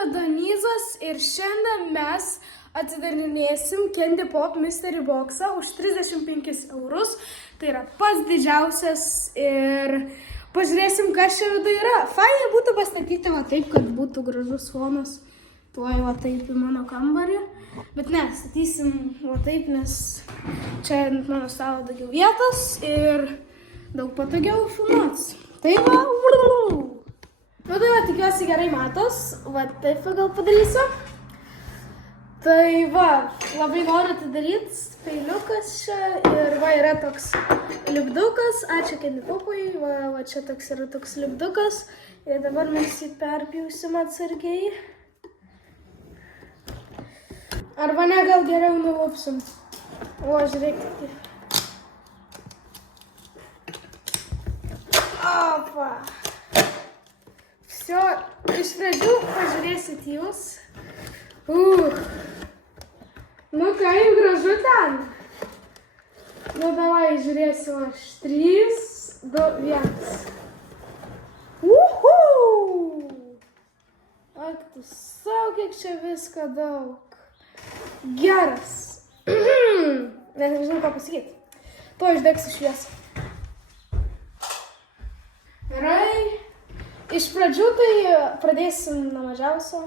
yra Danizas ir šiandien mes atidarinėsim Candy Pop Mystery Boxą už 35 eurus. Tai yra pats didžiausias ir pažiūrėsim, kas čia viduje yra. Fainai būtų pastatyti va taip, kad būtų gražus fonas. Tuoj va taip į mano kambarį. Bet ne, statysim va taip, nes čia ant mano stalo daugiau vietos ir daug patogiau filmuotis. Tai va, nu tai va, tikiuosi gerai matos, va taip gal padarysiu. Tai va, labai noriu atidaryti, peiliukas čia ir va yra toks lipdukas, ačiū Candy Popui, va čia toks yra toks lipdukas ir dabar mes jį perpjausim atsargiai. Arba ne, gal geriau nulupsim. O, žiūrėkite. Opa. Всё, iš pradžių pažiūrėsit jūs. Nu ką, jau gražu ten. Nu davai, žiūrėsiu aš. 3, 2, 1. Ak tu sau, kiek čia visko daug. Geras. Net nežinau, ką pasakyti. Tuo išdegsiu šviesą. Gerai. Iš pradžių tai pradėsim nuo mažiausio.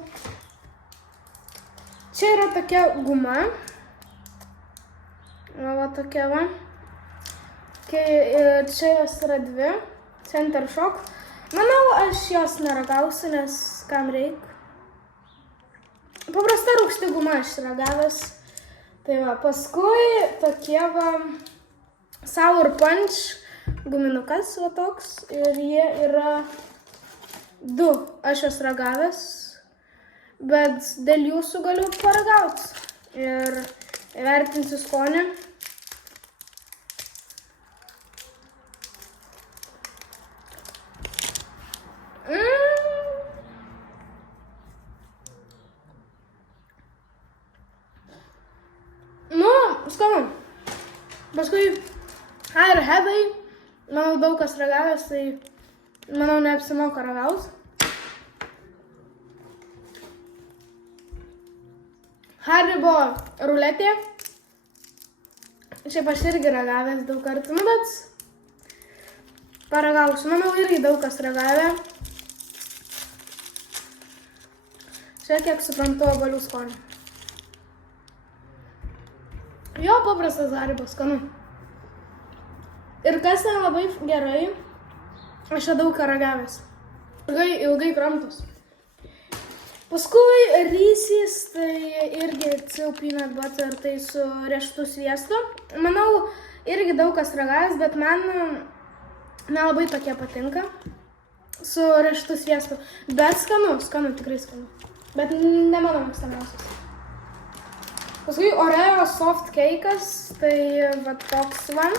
Čia yra tokia guma. Va tokia va. Čia jos yra 2. Center Shock. Manau, aš jos neragausiu, nes kam reik. Paprasta rūgšti guma aš ragavęs. Tai va, paskui tokie va Sour Punch guminukas va toks. Ir jie yra 2. Aš jos ragavęs. Bet dėl jūsų galiu paragauti. Ir įvertinsiu skonį. Skanu. Paskui Airheadai, manau daug kas ragavęs, tai manau neapsimoka ragaus. Haribo ruletė. Šiaip aš irgi ragavęs daug kartų, bet paragausiu. Manau irgi daug kas ragavę. Čia kiek suprantu obuolių skonį. Jo, paprastas Haribo, skanu. Ir kas ten labai gerai, aš čia daug ką ragavęs. Ilgai kramtos. Paskui Reese's, tai irgi Chill Peanut Butter, tai su riešutų sviestu. Manau, irgi daug kas ragavęs, bet man nelabai tokie patinka. Su riešutų sviestu. Bet skanu, tikrai skanu. Bet ne mano mėgstamiausias. Paskui Oreo Soft Cake'as, tai va toks va.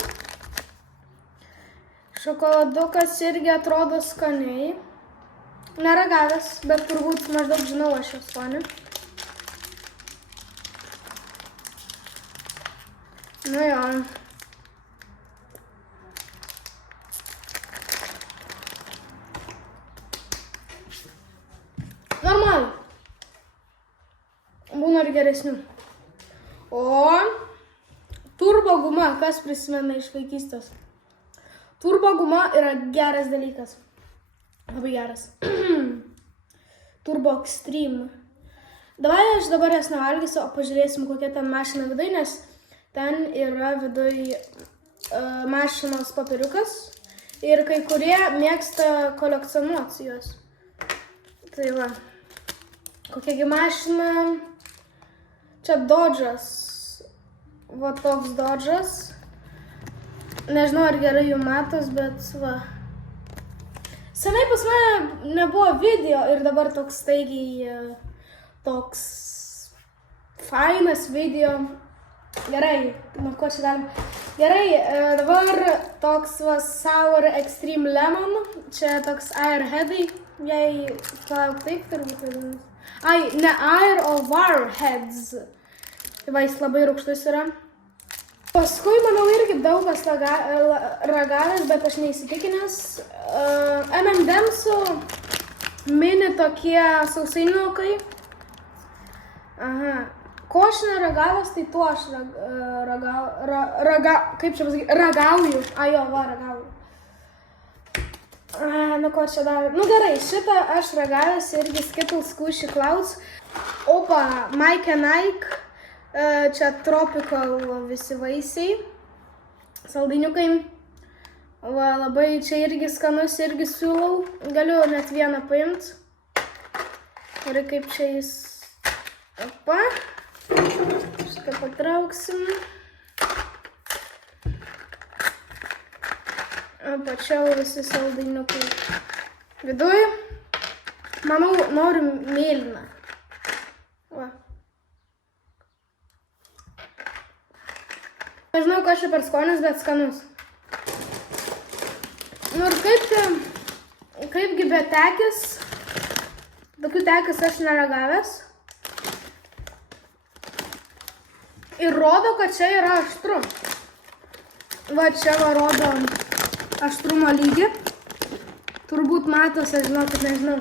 Šokoladukas irgi atrodo skaniai. Neragavęs, bet turbūt maždaug žinau aš jo skonį. Nu jo. Normaliai. Būna ir geresnių. O turbo guma, kas prisimena iš vaikystės? Turbo guma yra geras dalykas. Labai geras. Turbo Extreme. Davai aš dabar jas nevalgysiu, o pažiūrėsim, kokia ten mašina vidai, nes ten yra vidai mašinos papiriukas. Ir kai kurie mėgsta kolekcionuoti juos. Tai va. Kokiagi mašina. Čia Dodge'as. Va toks Dodge'as. Nežinau, ar gerai jų matos, bet va. Senai pas mane nebuvo video ir dabar toks staigiai toks fainas video. Gerai, nuo ko čia galim. Gerai, dabar toks va Sour Extreme Lemon. Čia toks Airheadai. Jei palauk taip turbūt vadinasi. Ai, ne Air, o Warheads. Tai va, jis labai rūgštus yra. Paskui, manau, irgi daug kas ragavęs, bet aš neįsitikinęs. M&M'sų mini tokie sausainiukai. Aha. Ko aš neragavęs, tai tuo aš ragauju. Ragauju. Nu, ko čia dar? Nu, gerai, šitą aš ragavęs irgi Skittles Squishy Clouds. Opa, Mike and Ike. Čia tropical visi vaisiai. Saldainiukai. Va, labai čia irgi skanus, irgi siūlau. Galiu net vieną paimti. Ir kaip čia jis... Opa. Šitą patrauksim. Apačiau visi saldainiukai. Viduj, manau, noriu mėlyną. Va. Nežinau, kas čia per skonis, bet skanus. Nu ir kaipgi be tekis, tokių tekis aš neragavęs. Ir rodo, kad čia yra aštru. Va, čia va rodo aštrumo lygį. Turbūt matosi, aš žinau, kad nežinau.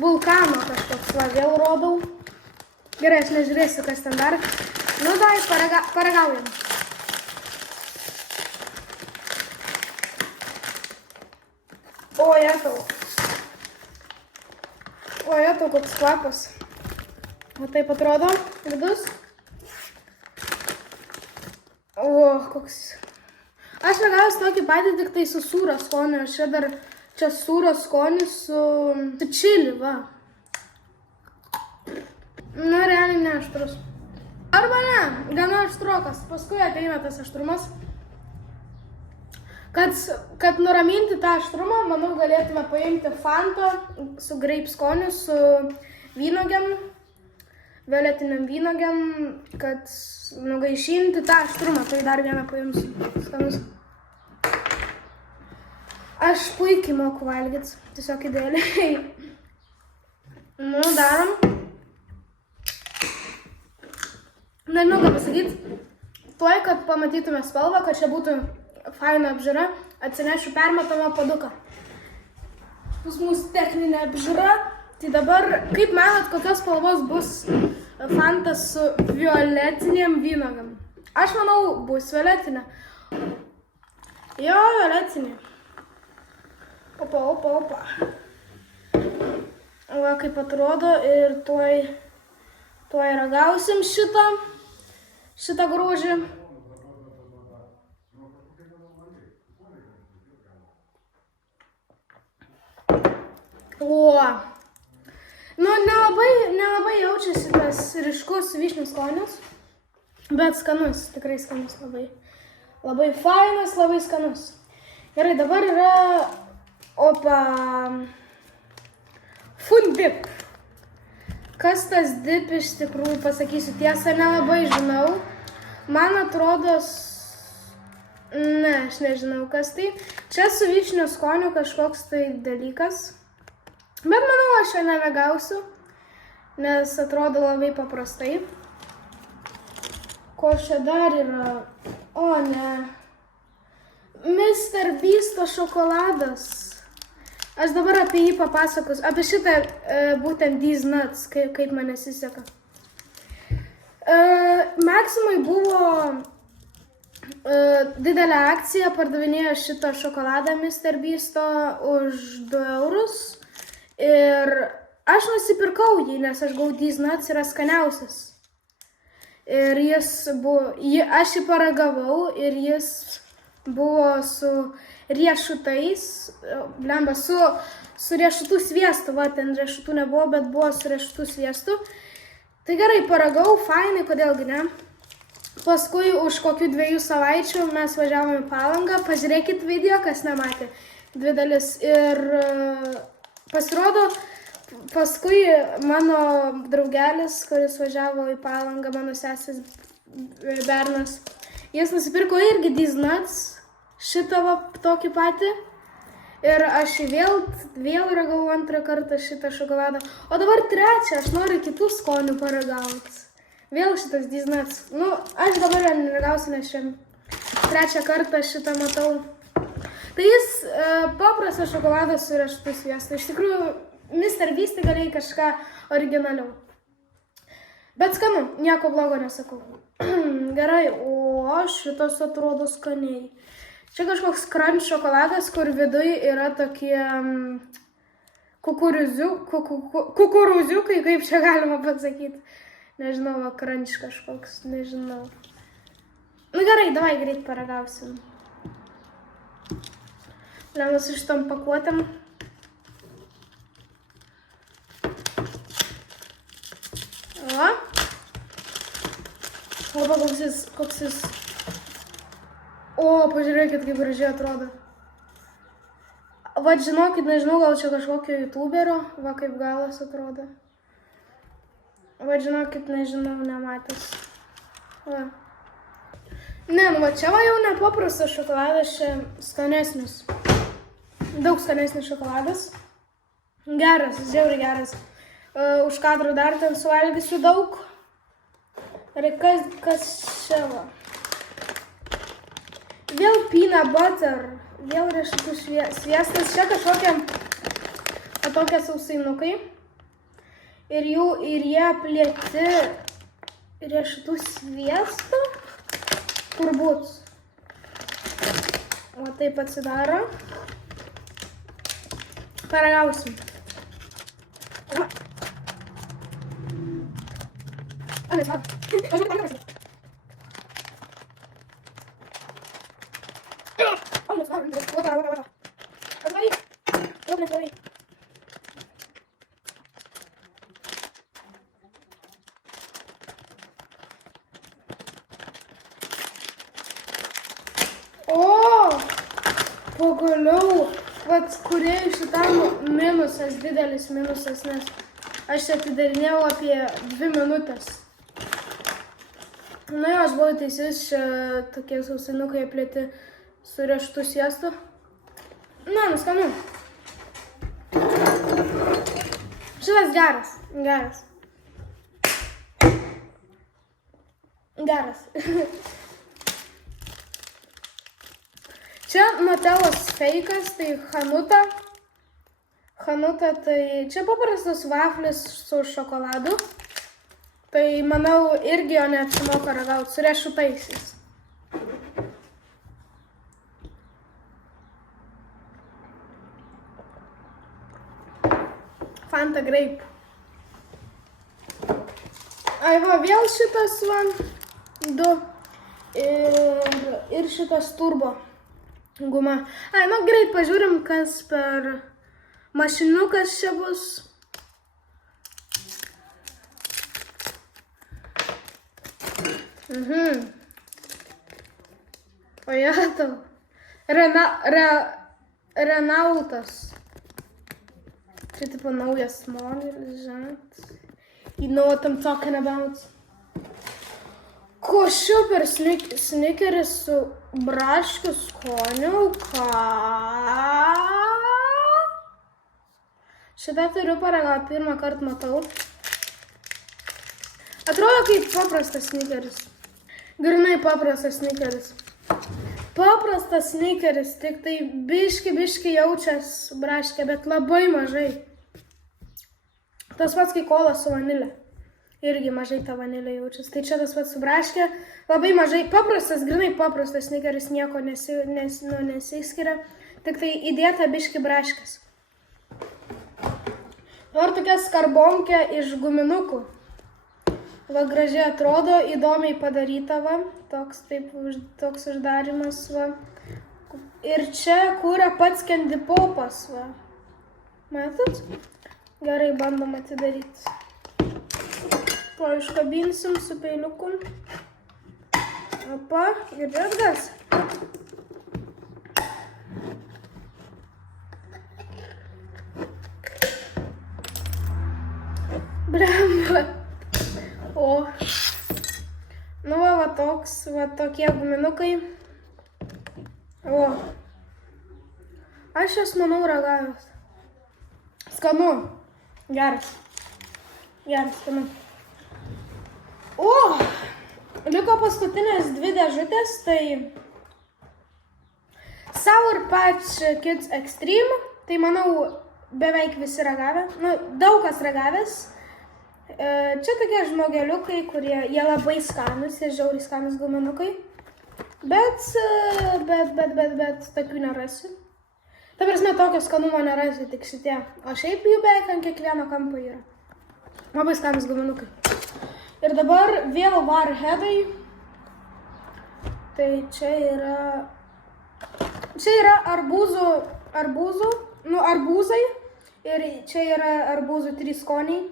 Vulkano kažkoks, va, vėl rodau. Gerai, aš nežiūrėsiu, kas ten dar. Nu, dai, paragaujam. O, jetau, koks kvapas. O taip atrodo vidus. O, koks... Aš ragavęs tokį patį, tik tai su sūro skoniu. Aš čia sūro skonis su čili, va. Na, realiai ne aštrus. Arba ne, gana aštrokas. Paskui ateina tas aštrumas. Kad nuraminti tą aštrumą, manau, galėtume paimti Fanta su grape skoniu, su vynuogėm, violetiniam vynuogėm, kad nugaišinti tą aštrumą. Tai dar vieną paimsiu. Skanus. Aš puikiai moku valgyti, tiesiog idealiai. Nu, darom. Nežinau, ką pasakyti. Tuoj, kad pamatytume spalvą, kad čia būtų faina apžiūra, atsinešiu permatomą paduką. Pas mūsų techninė apžiūra. Tai dabar, kaip manot, kokios spalvos bus Fanta su violetiniam vynuogėm? Aš manau, bus violetinė. Jo, violetinė. Opa. Va, kaip atrodo, ir tuoj ragausim šitą grožį. O, nu, nelabai jaučiasi tas ryškus vyšnių skonis, bet skanus, tikrai skanus labai. Labai fainas, labai skanus. Gerai, dabar yra, food dip. Kas tas dip iš tikrųjų, pasakysiu tiesą, nelabai žinau. Man atrodo, ne, aš nežinau, kas tai. Čia su vyšnių skoniu kažkoks tai dalykas. Bet manau, aš čia neragausiu, nes atrodo labai paprastai. Ko čia dar yra? O, ne. Mr. Beast'o šokoladas. Aš dabar apie jį papasakosiu. Apie šitą būtent These Nuts, kaip man nesiseka. Maximai buvo didelė akcija, pardavinėjo šitą šokoladą Mr. Beast'o už 2 eurus. Ir aš nusipirkau jį, nes aš gavau These Nuts yra skaniausias. Ir aš jį paragavau ir jis buvo su riešutais, su riešutų sviestu, va, ten riešutų nebuvo, bet buvo su riešutų sviestu. Tai gerai, paragavau, fainai, kodėlgi ne. Paskui už kokių 2 savaičių mes važiavome į Palangą, pažiūrėkit video, kas nematė, 2 dalis. Ir pasirodo, paskui mano draugelis, kuris važiavo į Palangą, mano sesės bernas, jis nusipirko irgi These Nuts, šitą va, tokį patį. Ir aš vėl ragavau 2 kartą šitą šokoladą. O dabar 3, aš noriu kitų skonių paragauti. Vėl šitas These Nuts. Nu, aš dabar neragausiu, nes šiandien 3 kartą šitą matau. Tai jis paprastas šokoladas su riešutų sviestu. Iš tikrųjų, Mr. Beast galėjai kažką originaliau. Bet skanu, nieko blogo nesakau. Gerai, o šitas atrodo skaniai. Čia kažkoks crunch šokoladas, kur viduje yra tokie kukurūziukai, kaip čia galima pasakyti. Nežinau, va, crunch kažkoks, nežinau. Nu gerai, davai greit paragausim. Lemas iš tom pakuotėm. O. Opa, koks jis. O, pažiūrėkit, kaip gražiai atrodo. Va, žinokit, nežinau, gal čia kažkokio youtuberio, va, kaip galas atrodo. Va, žinokit, nežinau, nematęs. Va. Ne, nu va, čia va jau nepaprastas šokoladas, čia skanesnis. Daug skanesnis šokoladas. Geras, žiauriai geras. Už kadro dar ten suvalgysiu daug. Ir kas čia va? Vėl peanut butter, vėl riešutų sviestas. Čia kažkokie tokie sausainukai. Ir jie plėti riešutų sviesto. Turbūt. O taip atsidaro. Paragausim. O, pagaliau, vat kuriai šitam minusas, didelis minusas, nes aš atidarinėjau apie 2 minutės. Na jo, aš buvau teisus, čia tokie sausainukai aplėti su riešutų sviestu. Na, nuskanu. Šitas geras, geras. Geras. Čia Nutellos feikas, tai Hanuta. Hanuta, tai čia paprastas vaflis su šokoladu. Tai manau irgi jo neapsimoka ragauti su riešutaisiais. Fanta grape. Ai va, vėl šitas van 2 ir šitas turbo guma. Ai, nu greit pažiūrim, kas per mašinukas čia bus. O jėtau. Renautas. Čia tipo naujas modelis, žinot. You know what I'm talking about. Košiu per snickeris su braškių skoniu. Ką? Šitą turiu paragauti, pirmą kartą matau. Atrodo kaip paprastas snickeris. Grinai paprastas snickeris. Paprastas snickeris, tik tai biški jaučias braškę, bet labai mažai. Tas pats kai kola su vanilė. Irgi mažai ta vanilė jaučias. Tai čia tas pats su braškė. Labai mažai. Paprastas, grinai paprastas snickeris, nieko nesiskiria. Tik tai įdėta biški braškės. Dabar tokia skarbonkė iš guminukų. Va, gražiai atrodo, įdomiai padaryta, va. Toks uždarimas, va. Ir čia kūrė pats Candy Popas, va. Matot? Gerai, bandom atidaryti. To iškabinsim su peiliuku. Opa, girdėt gas? Blemba. O. Nu va, tokie guminukai. O. Aš jas manau ragavęs. Skanu. Geras. Geras, skanu. O. Liko paskutinės 2 dėžutės, tai Sour Patch Kids Extreme, tai manau beveik visi ragavę, nu, daug kas ragavęs. Čia tokie žmogeliukai, kurie, jie labai skanus, jie žiauriai skanus guminukai. Bet tokių nerasiu. Ta prasme, tokio skanumo nerasiu, tik šitie. O šiaip jų beveik ant kiekvieno kampo yra. Labai skanus guminukai. Ir dabar vėl Warheadai. Tai čia yra arbūzai. Ir čia yra arbūzų 3 skoniai.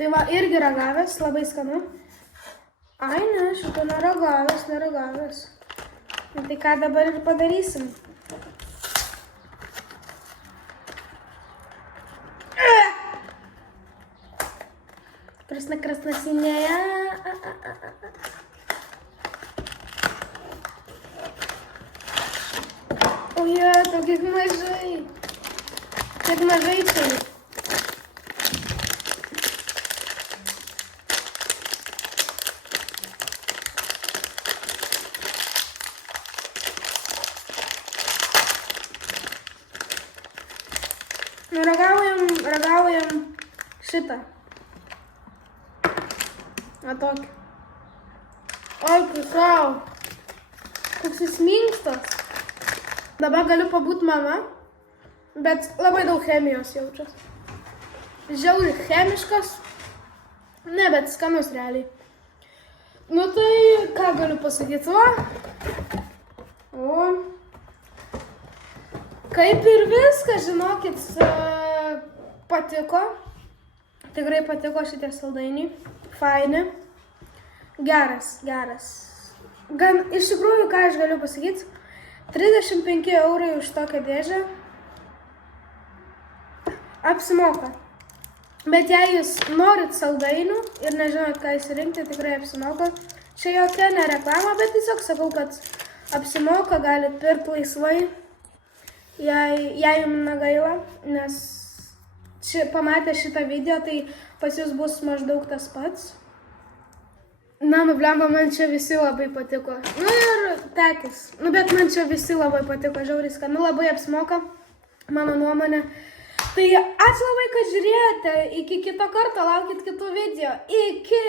Tai va, irgi ragavęs, labai skanu. Ai, ne, šito neragavęs. Tai ką dabar ir padarysim? Krasnasinėje. O jetau, kiek mažai. Kiek mažai čia. Nu, ragaujam šitą. A tokį. Oi, pusau. Koks jis minkštas. Dabar galiu pabūt mama, bet labai daug chemijos jaučias. Žiauri chemiškas. Ne, bet skanus realiai. Nu tai, ką galiu pasakyti, O. Kaip ir viskas, žinokit, patiko. Tikrai patiko šitie saldainiai. Faini. Geras. Gan, iš tikrųjų, ką aš galiu pasakyti, 35 eurai už tokią dėžę apsimoka. Bet jei jūs norit saldainių ir nežinot, ką įsirinkti, tikrai apsimoka. Čia jokia nereklama, bet tiesiog sakau, kad apsimoka, galit pirkti laisvai, jei jums negaila, nes pamatę šitą video, tai pas jūs bus maždaug tas pats. Na, blemba, man čia visi labai patiko. Nu ir tekis. Nu, bet man čia visi labai patiko, žiauriai skanu, labai apsimoka, mano nuomonė. Tai ačiū labai, kad žiūrėjote. Iki kito karto, laukit kitų video. Iki!